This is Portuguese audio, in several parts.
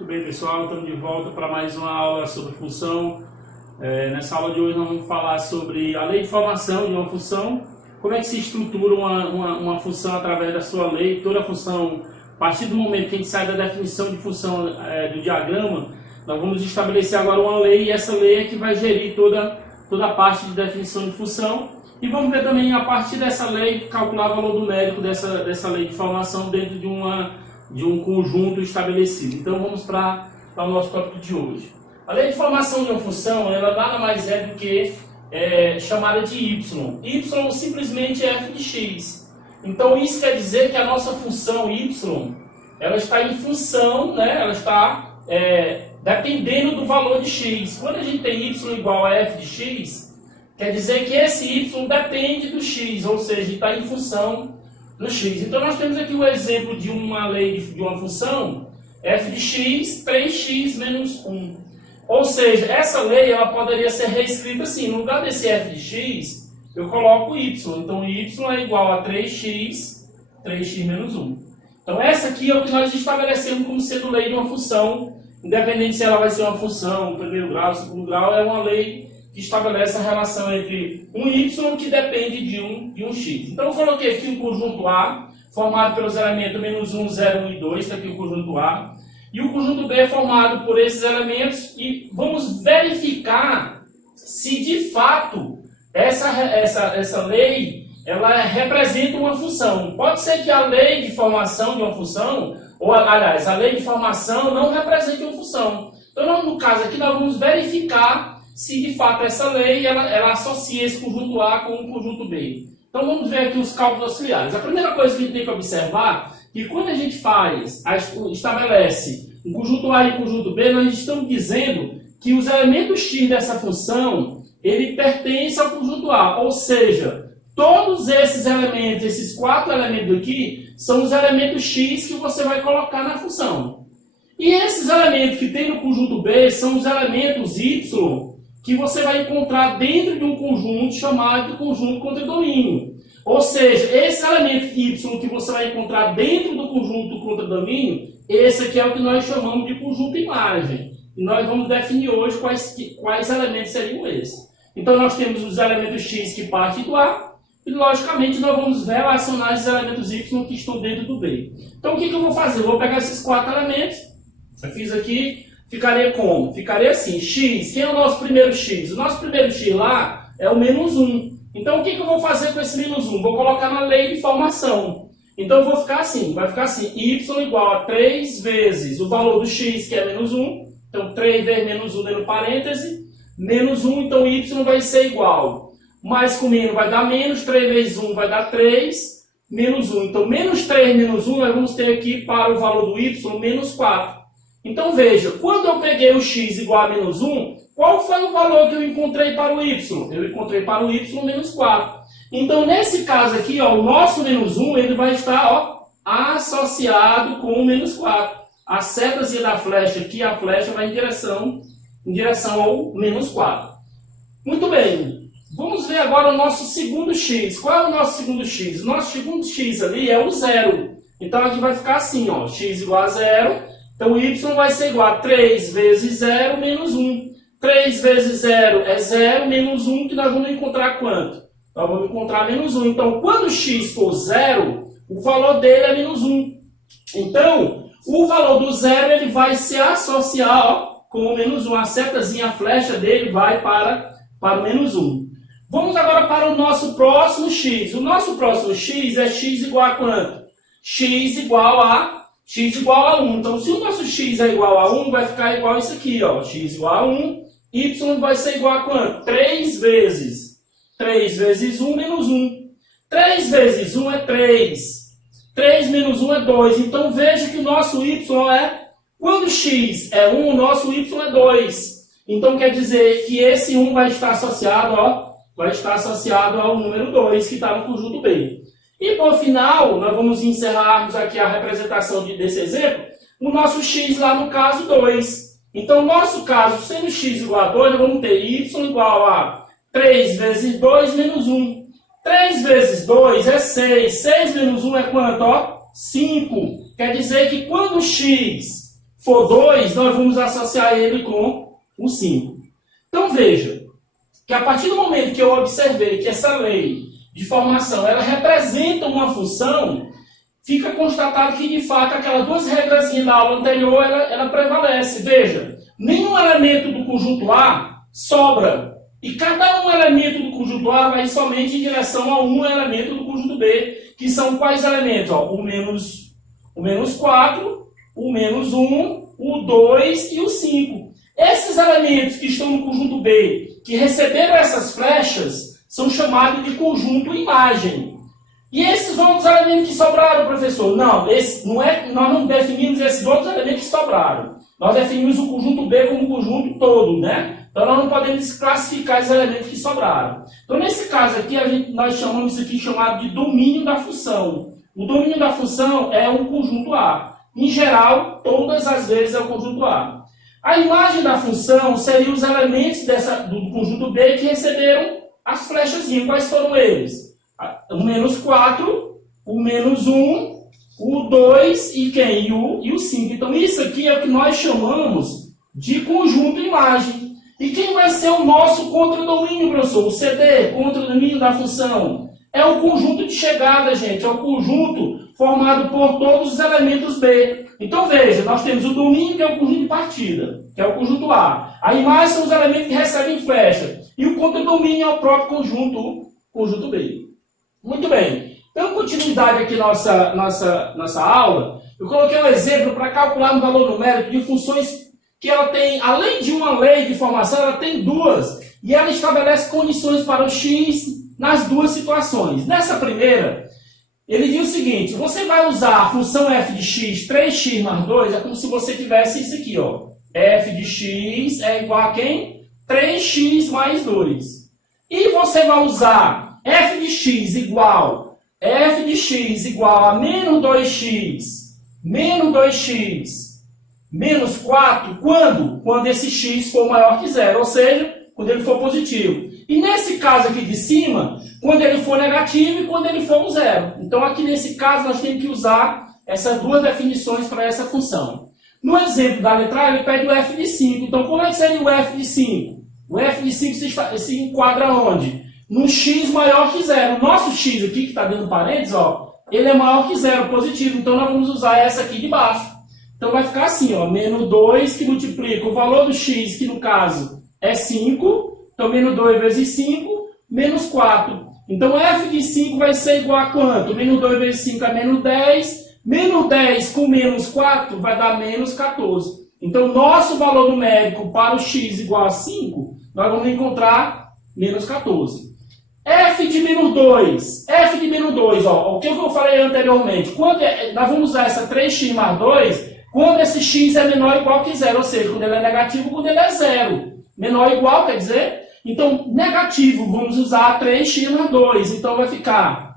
Muito bem, pessoal, estamos de volta para mais uma aula sobre função. Nessa aula de hoje nós vamos falar sobre a lei de formação de uma função, como é que se estrutura uma função através da sua lei. Toda função, a partir do momento que a gente sai da definição de função do diagrama, nós vamos estabelecer agora uma lei, e essa lei é que vai gerir toda a parte de definição de função. E vamos ver também, a partir dessa lei, calcular o valor numérico dessa lei de formação dentro de um conjunto estabelecido. Então vamos para o nosso tópico de hoje. A lei de formação de uma função, ela nada mais é do que chamada de y. Y simplesmente é f de x. Então isso quer dizer que a nossa função y, ela está em função, né? Ela está dependendo do valor de x. Quando a gente tem y igual a f de x, quer dizer que esse y depende do x, ou seja, está em função no x. Então nós temos aqui o exemplo de uma lei de uma função, f de x, 3x menos 1. Ou seja, essa lei ela poderia ser reescrita assim: no lugar desse f de x, eu coloco y. Então y é igual a 3x menos 1. Então essa aqui é o que nós estabelecemos como sendo lei de uma função, independente se ela vai ser uma função, primeiro grau, segundo grau, é uma lei que estabelece a relação entre um y que depende de um x. Então eu coloquei aqui um conjunto A, formado pelos elementos menos 1, 0, 1 e 2, está aqui o conjunto A. E o conjunto B é formado por esses elementos, e vamos verificar se de fato essa lei ela representa uma função. Pode ser que a lei de formação de uma função, ou aliás, a lei de formação não represente uma função. Então no caso aqui nós vamos verificar se de fato essa lei ela associa esse conjunto A com o conjunto B. Então vamos ver aqui os cálculos auxiliares. A primeira coisa que a gente tem que observar é que quando a gente estabelece um conjunto A e um conjunto B, nós estamos dizendo que os elementos x dessa função, ele pertence ao conjunto A. Ou seja, todos esses elementos, esses 4 elementos aqui, são os elementos x que você vai colocar na função. E esses elementos que tem no conjunto B são os elementos y que você vai encontrar dentro de um conjunto chamado de conjunto contra domínio. Ou seja, esse elemento y que você vai encontrar dentro do conjunto contra domínio, esse aqui é o que nós chamamos de conjunto imagem. E nós vamos definir hoje quais elementos seriam esses. Então nós temos os elementos x que partem do A, e logicamente nós vamos relacionar esses elementos y que estão dentro do B. Então o que eu vou fazer? Eu vou pegar esses 4 elementos, eu fiz aqui, ficaria como? Ficaria assim, x, quem é o nosso primeiro x? O nosso primeiro x lá é o menos 1. Então o que eu vou fazer com esse menos 1? Vou colocar na lei de formação. Então eu vou ficar assim, vai ficar assim, y igual a 3 vezes o valor do x, que é menos 1. Então 3 vezes menos 1 dentro do parêntese, menos 1, então y vai ser igual. Mais com menos vai dar menos, 3 vezes 1 vai dar 3, menos 1. Então menos 3 menos 1 nós vamos ter aqui para o valor do y menos 4. Então veja, quando eu peguei o x igual a menos 1, qual foi o valor que eu encontrei para o y? Eu encontrei para o y menos 4. Então nesse caso aqui, ó, o nosso menos 1 ele vai estar associado com o menos 4. A setazinha da flecha aqui, a flecha vai em direção ao menos 4. Muito bem, vamos ver agora o nosso segundo x. Qual é o nosso segundo x? O nosso segundo x ali é o 0. Então aqui vai ficar assim, ó, x igual a 0. Então, y vai ser igual a 3 vezes 0 menos 1. 3 vezes 0 é 0 menos 1, que nós vamos encontrar quanto? Nós vamos encontrar menos 1. Então, quando x for 0, o valor dele é menos 1. Então, o valor do 0 ele vai se associar com o menos 1. A setazinha, a flecha dele vai para o menos 1. Vamos agora para o nosso próximo x. O nosso próximo x é x igual a quanto? X igual a 1. Então, se o nosso x é igual a 1, vai ficar igual a isso aqui, ó. X igual a 1, y vai ser igual a quanto? 3 vezes 1 menos 1. 3 vezes 1 é 3. 3 menos 1 é 2. Então, veja que o nosso y quando x é 1, o nosso y é 2. Então, quer dizer que esse 1 vai estar associado, ao número 2, que está no conjunto B. E por final, nós vamos encerrarmos aqui a representação desse exemplo, o nosso x lá no caso 2. Então, no nosso caso, sendo x igual a 2, nós vamos ter y igual a 3 vezes 2 menos 1. 3 vezes 2 é 6. 6 menos 1 é quanto? 5. Quer dizer que quando x for 2, nós vamos associar ele com o 5. Então veja, que a partir do momento que eu observei que essa lei de formação, ela representa uma função, fica constatado que, de fato, aquelas duas regrazinhas da aula anterior, ela prevalece. Veja, nenhum elemento do conjunto A sobra. E cada um elemento do conjunto A vai somente em direção a um elemento do conjunto B, que são quais elementos? Ó, o menos 4, o menos 1, o 2 e o 5. Esses elementos que estão no conjunto B, que receberam essas flechas, são chamados de conjunto imagem. E esses outros elementos que sobraram, professor? Não, nós não definimos esses outros elementos que sobraram. Nós definimos o conjunto B como um conjunto todo, né? Então nós não podemos classificar esses elementos que sobraram. Então nesse caso aqui, nós chamamos isso aqui chamado de domínio da função. O domínio da função é um conjunto A. Em geral, todas as vezes é o conjunto A. A imagem da função seria os elementos do conjunto B que receberam as flechazinhas. Quais foram eles? O menos 4, o menos 1, o 2 e quem? E o 5. Então isso aqui é o que nós chamamos de conjunto imagem. E quem vai ser o nosso contradomínio, professor? O CD, contradomínio da função. É o conjunto de chegada, gente. É o conjunto formado por todos os elementos B. Então veja, nós temos o domínio, que é o conjunto de partida, que é o conjunto A. A imagem são os elementos que recebem flecha. E o contradomínio é o próprio conjunto B. Muito bem. Dando continuidade aqui nossa aula, eu coloquei um exemplo para calcular um valor numérico de funções que ela tem, além de uma lei de formação, ela tem duas. E ela estabelece condições para o x nas duas situações. Nessa primeira, ele diz o seguinte: você vai usar a função f de x, 3x mais 2, é como se você tivesse isso aqui, ó. F de x é igual a quem? 3x mais 2. E você vai usar f de x igual a menos 2x, menos 4, quando? Quando esse x for maior que zero, ou seja, quando ele for positivo. E nesse caso aqui de cima, quando ele for negativo e quando ele for um zero. Então aqui nesse caso nós temos que usar essas duas definições para essa função. No exemplo da letra A, ele pede o f de 5. Então como é que seria o f de 5? O f de 5 se enquadra onde? No x maior que zero. O nosso x aqui, que está dentro do parênteses, ó, ele é maior que zero, positivo. Então nós vamos usar essa aqui de baixo. Então vai ficar assim, ó, menos 2 que multiplica o valor do x, que no caso é 5. Então menos 2 vezes 5, menos 4. Então f de 5 vai ser igual a quanto? Menos 2 vezes 5 é menos 10. Menos 10 com menos 4 vai dar menos 14. Então nosso valor numérico para o x igual a 5, nós vamos encontrar menos 14. F de menos 2, ó, o que eu falei anteriormente, nós vamos usar essa 3x mais 2, quando esse x é menor ou igual que zero, ou seja, quando ele é negativo, quando ele é zero. Menor ou igual, quer dizer? Então, negativo, vamos usar 3x mais 2, então vai ficar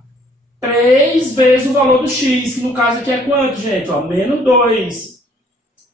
3 vezes o valor do x, que no caso aqui é quanto, gente? Ó, menos 2,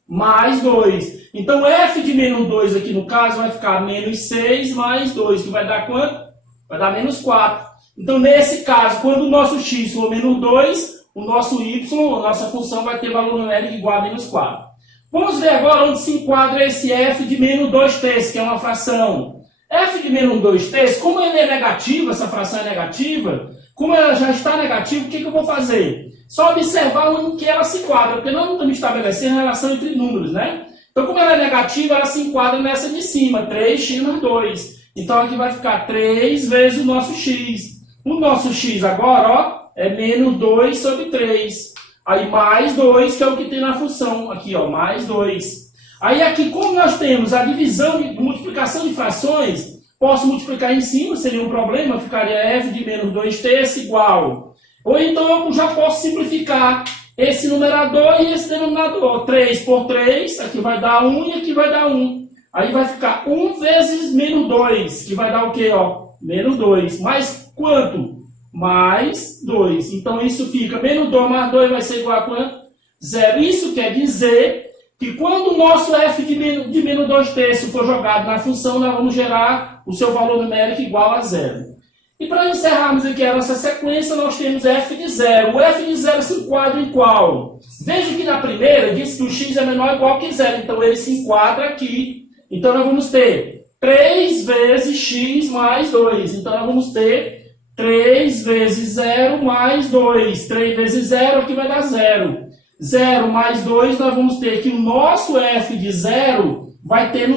mais 2. Então, f de menos 2 aqui no caso vai ficar menos 6 mais 2, que vai dar quanto? Vai dar menos 4. Então, nesse caso, quando o nosso x for menos 2, o nosso y, a nossa função, vai ter valor numérico igual a menos 4. Vamos ver agora onde se enquadra esse f de menos 2 terços, que é uma fração. F de menos 2 terços, como ele é negativo, essa fração é negativa, como ela já está negativa, o que eu vou fazer? Só observar onde que ela se enquadra, porque nós não estamos estabelecendo relação entre números, né? Então, como ela é negativa, ela se enquadra nessa de cima, 3x mais 2. Então, aqui vai ficar 3 vezes o nosso x. O nosso x agora, ó, é menos 2 sobre 3. Aí, mais 2, que é o que tem na função. Aqui, ó, mais 2. Aí, aqui, como nós temos a divisão de multiplicação de frações, posso multiplicar em cima, seria um problema, ficaria f de menos 2 terços igual. Ou então, eu já posso simplificar esse numerador e esse denominador. 3 por 3, aqui vai dar 1 e aqui vai dar 1. Aí vai ficar 1 vezes menos 2, que vai dar o quê? Ó? Menos 2. Mais quanto? Mais 2. Então, isso fica menos 2 mais 2 vai ser igual a quanto? 0. Isso quer dizer que quando o nosso f de menos 2 terços for jogado na função, nós vamos gerar o seu valor numérico igual a 0. E para encerrarmos aqui a nossa sequência, nós temos f de 0. O f de 0 se enquadra em qual? Veja que na primeira diz que o x é menor ou igual que 0, então ele se enquadra aqui. Então nós vamos ter 3 vezes x mais 2. Então nós vamos ter 3 vezes 0 mais 2. 3 vezes 0 aqui vai dar 0. 0 mais 2, nós vamos ter que o nosso f de 0 vai ter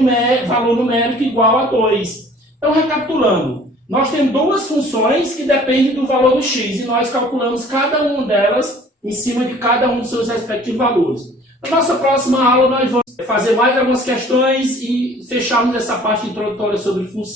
valor numérico igual a 2. Então, recapitulando, nós temos duas funções que dependem do valor do x e nós calculamos cada uma delas em cima de cada um dos seus respectivos valores. Na nossa próxima aula, nós vamos fazer mais algumas questões e fecharmos essa parte introdutória sobre função.